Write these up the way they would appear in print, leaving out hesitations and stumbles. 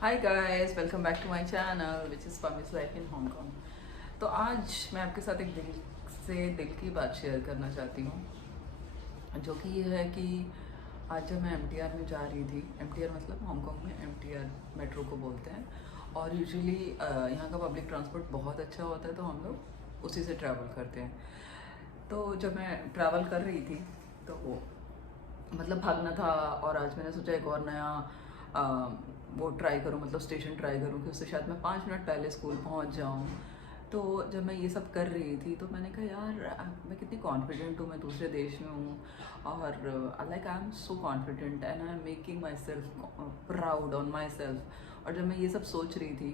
Hi guys, welcome back to my channel which is Pammi's life in Hong Kong. तो आज मैं आपके साथ एक दिल की बात शेयर करना चाहती हूँ, जो कि ये है कि आज जब मैं एमटीआर में जा रही थी। एमटीआर मतलब हांगकांग में एमटीआर मेट्रो को बोलते हैं, और यूजुअली यहाँ का पब्लिक ट्रांसपोर्ट बहुत अच्छा होता है, तो हम लोग उसी से ट्रैवल करते हैं। तो जब मैं ट्रैवल कर रही थी तो मतलब भागना था, और आज मैंने सोचा एक और नया अ, वो ट्राई करूँ, मतलब स्टेशन ट्राई करूँ कि उससे शायद मैं 5 मिनट पहले स्कूल पहुँच जाऊँ। तो जब मैं ये सब कर रही थी तो मैंने कहा यार मैं कितनी कॉन्फिडेंट हूँ, मैं दूसरे देश में हूँ, और like I am so confident and I am making my self proud on my self. और जब मैं ये सब सोच रही थी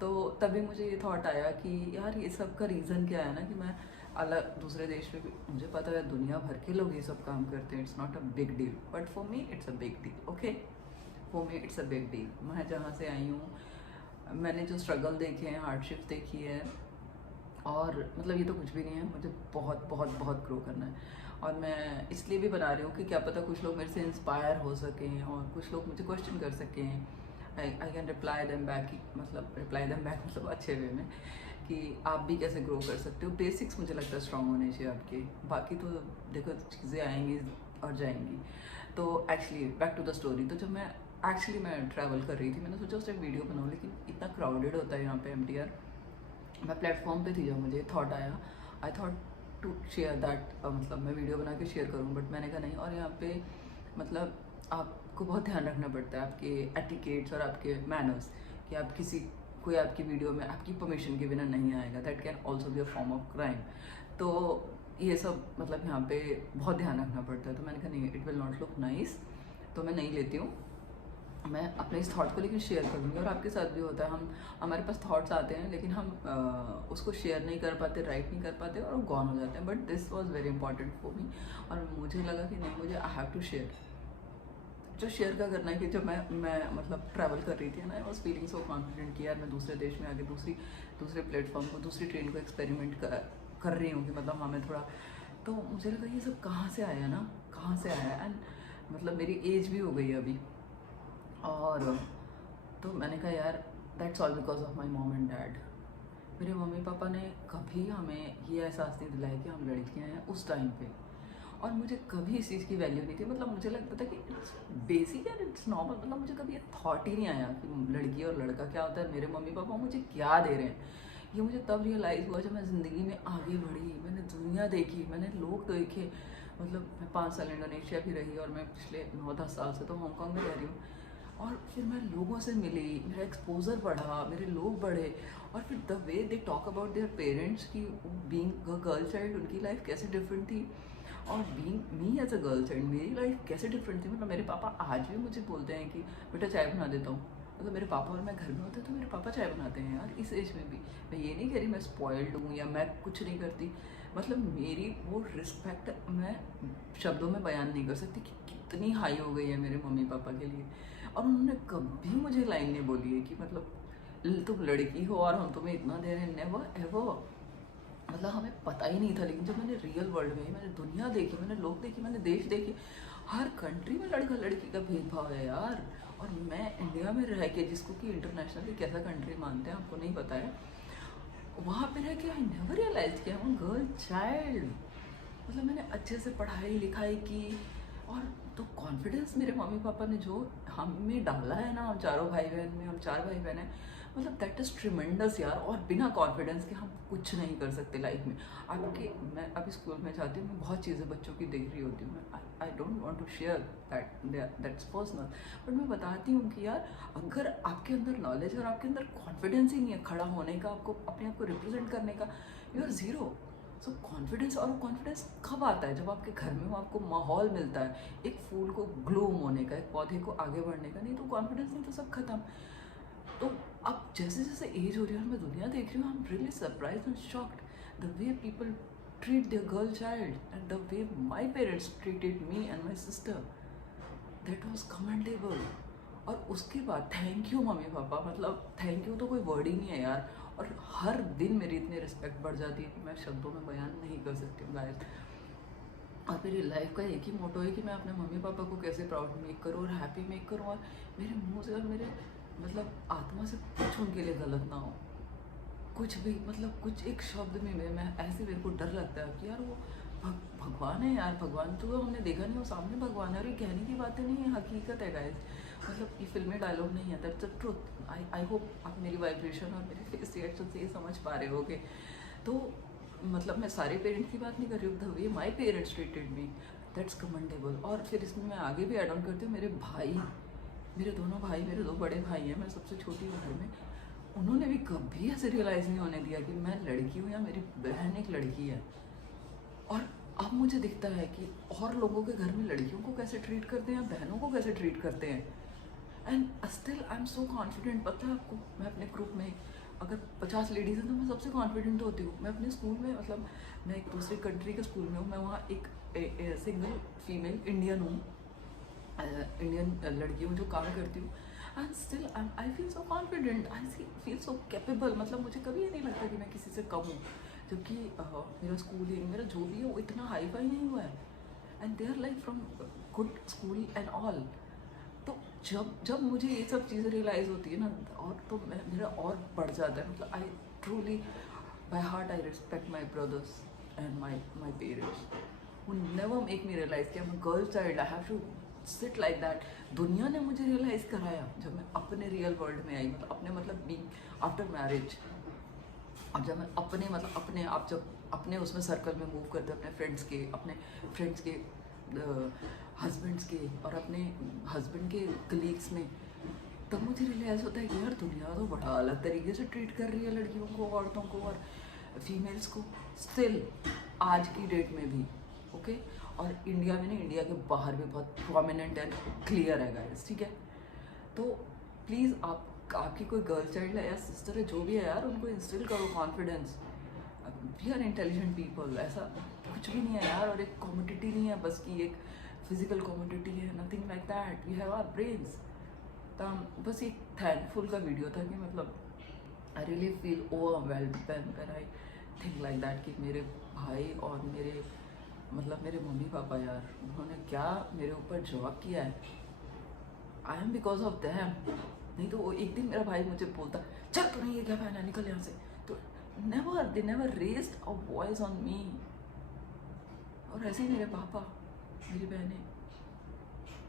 तो तभी मुझे ये थॉट आया कि यार ये सब का रीज़न क्या है ना, कि मैं अलग दूसरे देश में भी, मुझे पता है दुनिया भर के लोग ये सब काम करते हैं, it's not a big deal, but for me it's a big deal. Okay, for me it's a big deal. मैं जहाँ से आई हूँ, मैंने जो स्ट्रगल देखे हैं, हार्डशिप देखी है, और मतलब ये तो कुछ भी नहीं है, मुझे बहुत बहुत बहुत ग्रो करना है। और मैं इसलिए भी बना रही हूँ कि क्या पता कुछ लोग मेरे से इंस्पायर हो सकें, और कुछ लोग मुझे क्वेश्चन कर सकें। I can reply them back, मतलब रिप्लाई देम बैक मतलब अच्छे वे में, कि आप भी कैसे ग्रो कर सकते हो। बेसिक्स मुझे लगता है स्ट्रांग होने चाहिए आपके, बाकी तो देखो चीज़ें आएंगी और जाएंगी। तो actually back to the story. तो जब मैं ट्रैवल कर रही थी, मैंने सोचा उस टाइम वीडियो बनाऊँ, लेकिन इतना क्राउडेड होता है यहाँ पे एमटीआर। मैं प्लेटफॉर्म पे थी जब मुझे थॉट आया, I thought to share that, मतलब मैं वीडियो बना के शेयर करूँ, बट मैंने कहा नहीं। और यहाँ पे मतलब आपको बहुत ध्यान रखना पड़ता है, आपके एटिकेट्स और आपके मैनर्स, कि आप किसी कोई आपकी वीडियो में आपकी परमिशन के बिना नहीं आएगा, that can also be a form of crime. तो ये सब मतलब यहाँ पे बहुत ध्यान रखना पड़ता है। तो मैंने कहा नहीं, it will not look nice, तो मैं नहीं लेती हूँ। मैं अपने इस थॉट को लेकिन शेयर करूँगी, और आपके साथ भी होता है, हमारे पास थॉट्स आते हैं लेकिन हम उसको शेयर नहीं कर पाते, राइट नहीं कर पाते, और वो गॉन हो जाते हैं। But this was very important for me, और मुझे लगा कि नहीं, मुझे आई हैव टू शेयर। जो शेयर का करना है कि जब मैं मतलब ट्रैवल कर रही थी ना, I was feeling so confident कि यार मैं दूसरे देश में आके दूसरे प्लेटफॉर्म को, दूसरी ट्रेन को एक्सपेरिमेंट कर रही हूँ, कि मतलब हाँ मैं थोड़ा। तो मुझे लगा ये सब कहाँ से आया ना, कहाँ से आया। एंड मतलब मेरी एज भी हो गई है अभी, और तो मैंने कहा यार that's all because of my mom and dad. मेरे मम्मी पापा ने कभी हमें ये एहसास नहीं दिलाया कि हम लड़कियां हैं उस टाइम पे, और मुझे कभी इस चीज़ की वैल्यू नहीं थी। मतलब मुझे लगता था कि it's basic and it's normal, मतलब मुझे कभी ये थॉट ही नहीं आया कि लड़की और लड़का क्या होता है, मेरे मम्मी पापा मुझे क्या दे रहे हैं। ये मुझे तब रियलाइज़ हुआ जब मैं ज़िंदगी में आगे बढ़ी, मैंने दुनिया देखी, मैंने लोग देखे। मतलब मैं 5 साल इंडोनेशिया भी रही, और मैं पिछले 9-10 साल से तो हांगकांग में रह रही हूँ। और फिर मैं लोगों से मिली, मेरा एक्सपोजर बढ़ा, मेरे लोग बढ़े, और फिर the way they talk about their parents की बीइंग अ गर्ल चाइल्ड, उनकी लाइफ कैसे डिफरेंट थी, और being me as a girl child मेरी लाइफ कैसे डिफरेंट थी। मतलब मेरे पापा आज भी मुझे बोलते हैं कि बेटा चाय बना देता हूँ। मतलब मेरे पापा और मैं घर में होते तो मेरे पापा चाय बनाते हैं यार, इस एज में भी। मैं ये नहीं कह रही मैं स्पॉइल्ड हूँ या मैं कुछ नहीं करती, मतलब मेरी वो रिस्पेक्ट मैं शब्दों में बयान नहीं कर सकती कि कितनी हाई हो गई है मेरे मम्मी पापा के लिए। और उन्होंने कभी मुझे लाइन नहीं बोली है कि मतलब तुम लड़की हो और हम तुम्हें इतना दे रहे हैं, नेवर एवर। मतलब हमें पता ही नहीं था, लेकिन जब मैंने रियल वर्ल्ड में, मैंने दुनिया देखी, मैंने लोग देखे, मैंने देश देखे, हर कंट्री में लड़का लड़की का भेदभाव है यार। और मैं इंडिया में रह के, जिसको कि इंटरनेशनली कैसा कंट्री मानते हैं आपको नहीं पता है, वहाँ पे रह के आई नेवर रियलाइज कि आई एम गर्ल चाइल्ड। मतलब मैंने अच्छे से पढ़ाई लिखाई की, और तो कॉन्फिडेंस मेरे मम्मी पापा ने जो हम में डाला है ना, हम चारों भाई बहन में, हम 4 भाई बहन हैं, मतलब दैट इज़ ट्रिमेंडस यार। और बिना कॉन्फिडेंस के हम कुछ नहीं कर सकते लाइफ में। आपके मैं अभी स्कूल में जाती हूँ, मैं बहुत चीज़ें बच्चों की देख रही होती हूँ, I don't want to share that's personal, but मैं बताती हूँ कि यार अगर आपके अंदर नॉलेज और आपके अंदर कॉन्फिडेंस ही नहीं है खड़ा होने का, आपको अपने आप को रिप्रेजेंट करने का, you are zero. So confidence, और कॉन्फिडेंस कब आता है, जब आपके घर में वो आपको माहौल मिलता है एक फूल को ग्लूम होने का, एक पौधे को आगे बढ़ने का। नहीं तो कॉन्फिडेंस नहीं तो सब खत्म। तो अब जैसे जैसे एज हो रही है और मैं दुनिया देख रही हूँ, आई am really surprise and shocked the way people treat their girl child and the way my parents treated me and my sister, that was commendable. और उसके बाद थैंक यू मम्मी पापा, मतलब थैंक यू तो कोई word ही नहीं है यार। और हर दिन मेरी इतनी रिस्पेक्ट बढ़ जाती है कि मैं शब्दों में बयान नहीं कर सकती हूँ गाइस। और मेरी लाइफ का एक ही मोटो है कि मैं अपने मम्मी पापा को कैसे प्राउड मेक करूँ और हैप्पी मेक करूँ, और मेरे मुंह से और मेरे मतलब आत्मा से कुछ उनके लिए गलत ना हो, कुछ भी, मतलब कुछ एक शब्द में मैं ऐसे, मेरे को डर लगता है कि यार वो भगवान है यार, भगवान तो हमने देखा नहीं, वो सामने भगवान है, और ये कहने की बातें नहीं है, हकीकत है गाइस। मतलब ये फिल्मी डायलॉग नहीं है, that's the truth. I hope आप मेरी वाइब्रेशन और मेरे फेस रिएक्शन से ये समझ पा रहे होगे। तो मतलब मैं सारे पेरेंट्स की बात नहीं कर रही हूँ, the way my parents treated me, that's commendable. और फिर इसमें मैं आगे भी एड ऑन करती हूँ, मेरे भाई, मेरे दोनों भाई, मेरे दो बड़े भाई हैं, मैं सबसे छोटी हूँ घर में, उन्होंने भी कभी ऐसे रियलाइज़ नहीं होने दिया कि मैं लड़की हूँ या मेरी बहन एक लड़की है। और अब मुझे दिखता है कि और लोगों के घर में लड़कियों को कैसे ट्रीट करते हैं, बहनों को कैसे ट्रीट करते हैं। And still I am so confident. पता है आपको, मैं अपने ग्रुप में अगर 50 लेडीज़ हैं तो मैं सबसे कॉन्फिडेंट होती हूँ। मैं अपने स्कूल में, मतलब मैं एक दूसरी कंट्री के स्कूल में हूँ, मैं वहाँ एक सिंगल फीमेल इंडियन हूँ, इंडियन लड़की हूँ जो काम करती हूँ। And still I feel so confident, I feel so capable. मतलब मुझे कभी ये नहीं लगता कि मैं किसी से कम हूँ, जबकि मेरा स्कूलिंग, मेरा जो भी है वो इतना हाई फाई नहीं हुआ है। And they are like from good school and all. तो जब जब मुझे ये सब चीज़ें रियलाइज़ होती है ना, और तो मेरा और बढ़ जाता है। मतलब I truly by heart I respect my brothers and my parents who never make me realize कि I'm a girl child, I have to sit like that। दुनिया ने मुझे रियलाइज़ कराया जब मैं अपने रियल वर्ल्ड में आई, मतलब अपने, मतलब बीइंग आफ्टर मैरिज। अब जब मैं अपने, मतलब अपने आप जब अपने उसमें सर्कल में मूव करते, अपने फ्रेंड्स के हस्बैंड्स के और अपने हस्बैंड के कलीग्स में, तब मुझे रियलाइज़ होता है कि यार दुनिया तो बड़ा अलग तरीके से ट्रीट कर रही है लड़कियों को, औरतों को और फीमेल्स को, स्टिल आज की डेट में भी। ओके, और इंडिया में नहीं, इंडिया के बाहर भी बहुत प्रोमिनेंट एंड क्लियर है गाइस, ठीक है। तो प्लीज़ आपकी कोई गर्ल चाइल्ड है या सिस्टर है, जो भी है यार, उनको इंस्टिल करो confidence. We are intelligent people, ऐसा कुछ भी नहीं है यार। और एक कॉमोडिटी नहीं है बस कि एक फिजिकल कॉमोडिटी है, nothing like that, we have our brains. तो बस एक थैंकफुल का वीडियो था कि मतलब I really feel overwhelmed when I think like that कि मेरे भाई और मेरे, मतलब मेरे मम्मी पापा यार, उन्होंने क्या मेरे ऊपर जॉब किया है, I am because of them. नहीं तो वो एक दिन मेरा भाई मुझे बोलता, चल तूने ये क्या पहना, निकल यहाँ से। तो they never raised a voice on me. और ऐसे ही मेरे पापा, मेरी बहनें,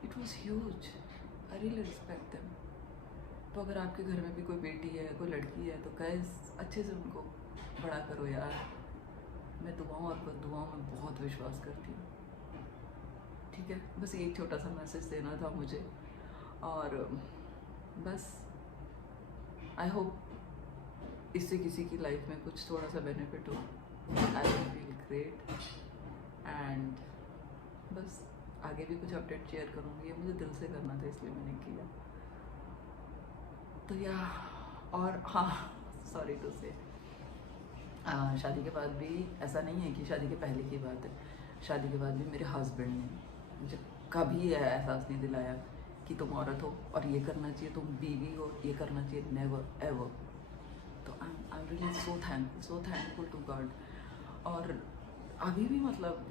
it was huge, I really respect them. तो अगर आपके घर में भी कोई बेटी है, कोई लड़की है, तो गाइस अच्छे से उनको बड़ा करो यार। मैं दुआओं और बद्दुआओं में बहुत विश्वास करती हूँ, ठीक है। बस एक छोटा सा मैसेज देना था मुझे, और बस आई होप इससे किसी की लाइफ में कुछ थोड़ा सा बेनिफिट हो। I will feel great. And बस आगे भी कुछ अपडेट शेयर करूँगी, ये मुझे दिल से करना था इसलिए मैंने किया। तो या, और हाँ, सॉरी टू से, शादी के बाद भी ऐसा नहीं है कि शादी के पहले की बात है, शादी के बाद भी मेरे हस्बैंड ने मुझे कभी ये एहसास नहीं दिलाया कि तुम औरत हो और ये करना चाहिए, तुम बीवी हो, ये करना चाहिए, नेवर एवर। तो I am really so thankful to God. और अभी भी मतलब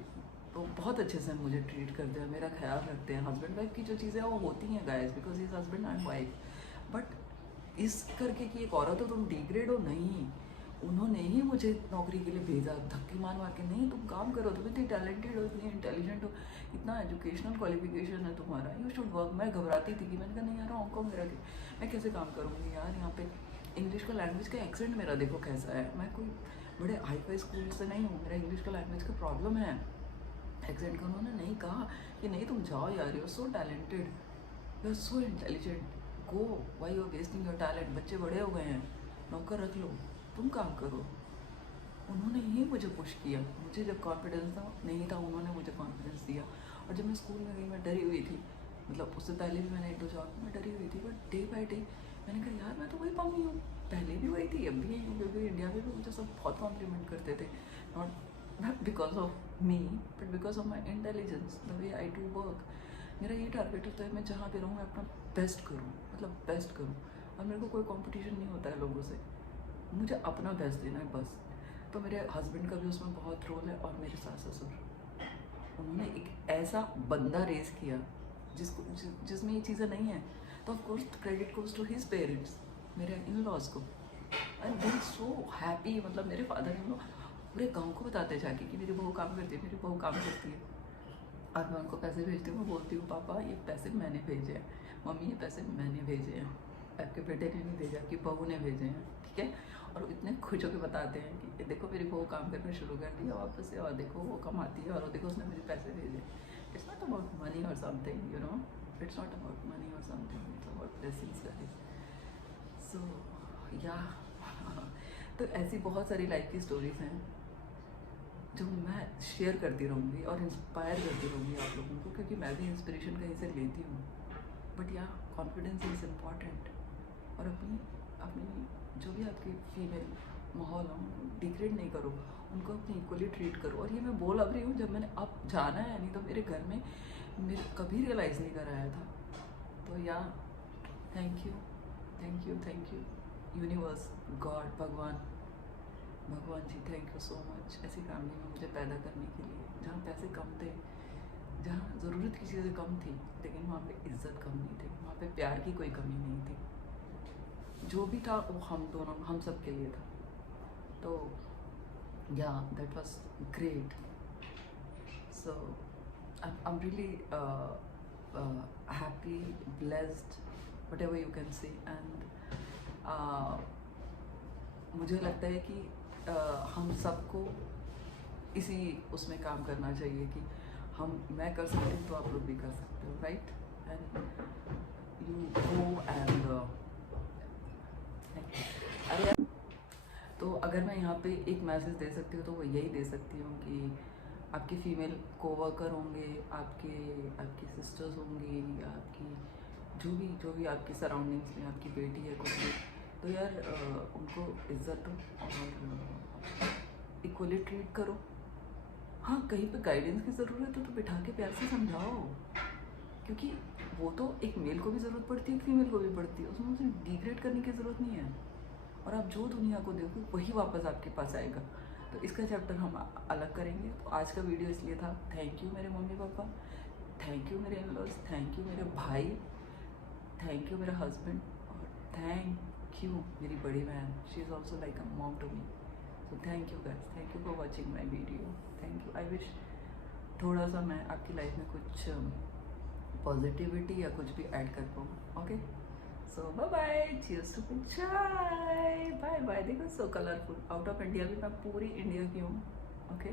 वो बहुत अच्छे से मुझे ट्रीट करते हैं, मेरा ख्याल रखते हैं। हस्बैंड वाइफ की जो चीज़ें वो होती हैं guys, because is husband and wife. But इस करके कि एक औरत हो तुम डिग्रेड हो, नहीं। उन्होंने ही मुझे नौकरी के लिए भेजा, धक्के मार मार के, नहीं तुम काम करो, तुम इतनी टैलेंटेड हो, इतनी इंटेलिजेंट हो, इतना एजुकेशनल क्वालिफिकेशन है तुम्हारा, यू शुड वर्क। मैं घबराती थी कि मैंने कहा नहीं यार हांगकॉन्ग में रह के मैं कैसे काम करूँगी यार, यहाँ पे इंग्लिश का लैंग्वेज का एक्सेंट मेरा देखो कैसा है। मैं कोई बड़े हाई फाई स्कूल से नहीं हूँ, मेरा इंग्लिश का लैंग्वेज का प्रॉब्लम है एक्सेंट का। उन्होंने नहीं कहा कि नहीं तुम जाओ यार, you are so talented, you are so intelligent, go, why you are wasting your talent, बच्चे बड़े हो गए हैं, नौकर रख लो, तुम काम करो। उन्होंने ही मुझे पुश किया। मुझे जब कॉन्फिडेंस नहीं था, उन्होंने मुझे कॉन्फिडेंस दिया। और जब मैं स्कूल में गई, मैं डरी हुई थी, मतलब उससे पहले भी मैंने 1-2 जॉब में डरी हुई थी, बट डे बाई डे मैंने कहा यार मैं तो वही मम्मी हूँ, पहले भी वही थी, अब भी यही हूँ। क्योंकि इंडिया में भी मुझे सब बहुत कॉम्प्लीमेंट करते थे, not because of me but because of my intelligence, the way I do work. मेरा ये टारगेट होता है मैं जहाँ पे रहूँ मैं अपना बेस्ट करूँ, मतलब बेस्ट करूँ। और मेरे को कोई कॉम्पिटिशन नहीं होता है लोगों से, मुझे अपना बेस्ट देना है बस। तो मेरे हस्बैंड का भी उसमें बहुत रोल है, और मेरे सास ससुर, उन्होंने एक ऐसा बंदा रेस किया जिसमें ये चीज़ें नहीं हैं। तो of course credit goes to his parents, मेरे इन लॉज को। एंड दे सो हैप्पी, मतलब मेरे फादर इन लॉ पूरे गाँव को बताते जाके कि मेरी बहू काम करती है, मेरी बहू काम करती है। और मैं उनको पैसे भेजती हूँ, मैं बोलती हूँ पापा ये पैसे मैंने भेजे हैं, मम्मी ये पैसे मैंने भेजे हैं, आपके बेटे ने नहीं भेजा, कि बहू ने भेजे हैं, ठीक है। और इतने खुश होकर बताते हैं कि देखो मेरी बहू काम करना शुरू कर दिया वापस से, और देखो वो कमाती है, और देखो उसने मुझे पैसे भेजे। It's not about money or something, you know, it's not about money or something, it's about blessings guys. So या तो ऐसी बहुत सारी लाइफ की स्टोरीज हैं जो मैं शेयर करती रहूँगी और इंस्पायर करती रहूँगी आप लोगों को, क्योंकि मैं भी इंस्पिरेशन कहीं से लेती हूँ। बट या कॉन्फिडेंस इज़ इम्पॉर्टेंट। और अपनी अपनी जो भी आपकी फीमेल माहौल हो, डिग्रेड नहीं करो, उनको अपनी इक्वली ट्रीट करो। और ये मैं बोल अब रही हूँ जब मैंने अब जाना है, नहीं तो मेरे घर में मेरे कभी रियलाइज़ नहीं कराया था। तो या thank you, thank you, thank you universe, God, भगवान जी, थैंक यू सो मच ऐसी फैमिली में मुझे पैदा करने के लिए, जहाँ पैसे कम थे, जहाँ ज़रूरत की चीज़ें कम थी, लेकिन वहाँ पे इज्जत कम नहीं थी, वहाँ पे प्यार की कोई कमी नहीं थी। जो भी था वो हम दोनों, हम सब के लिए था। तो या that was great. So I am really happy, blessed, whatever you can say। And मुझे लगता है कि हम सबको इसी उसमें काम करना चाहिए कि मैं कर सकती हूँ तो आप लोग भी कर सकते हो, right. And you go and अरे तो अगर मैं यहाँ पे एक मैसेज दे सकती हूँ तो वो यही दे सकती हूँ कि आपके फीमेल कोवर्कर होंगे, आपकी सिस्टर्स होंगी, आपकी जो भी आपकी सराउंडिंग्स में आपकी बेटी है कुछ भी, तो यार उनको इज्जत दो और इक्वली ट्रीट करो। हाँ, कहीं पे गाइडेंस की ज़रूरत है तो बिठा के प्यार से समझाओ, क्योंकि वो तो एक मेल को भी ज़रूरत पड़ती है, एक फीमेल को भी पड़ती है, उसमें उसे डिग्रेड करने की ज़रूरत नहीं है। और आप जो दुनिया को देखो वही वापस आपके पास आएगा। तो इसका चैप्टर हम अलग करेंगे। तो आज का वीडियो इसलिए था, थैंक यू मेरे मम्मी पापा, थैंक यू मेरे इन-लॉज, थैंक यू मेरे भाई, थैंक यू मेरा हस्बैंड, और थैंक यू मेरी बड़ी बहन, she is also like a mom to me. So thank you guys, thank you for watching my video, thank you. I wish थोड़ा सा मैं आपकी लाइफ में कुछ पॉजिटिविटी या कुछ भी ऐड कर पाऊँ। Okay, so bye bye, cheers to chai, bye bye. देखो so colourful, out of India भी मैं पूरी इंडिया की हूँ। ओके।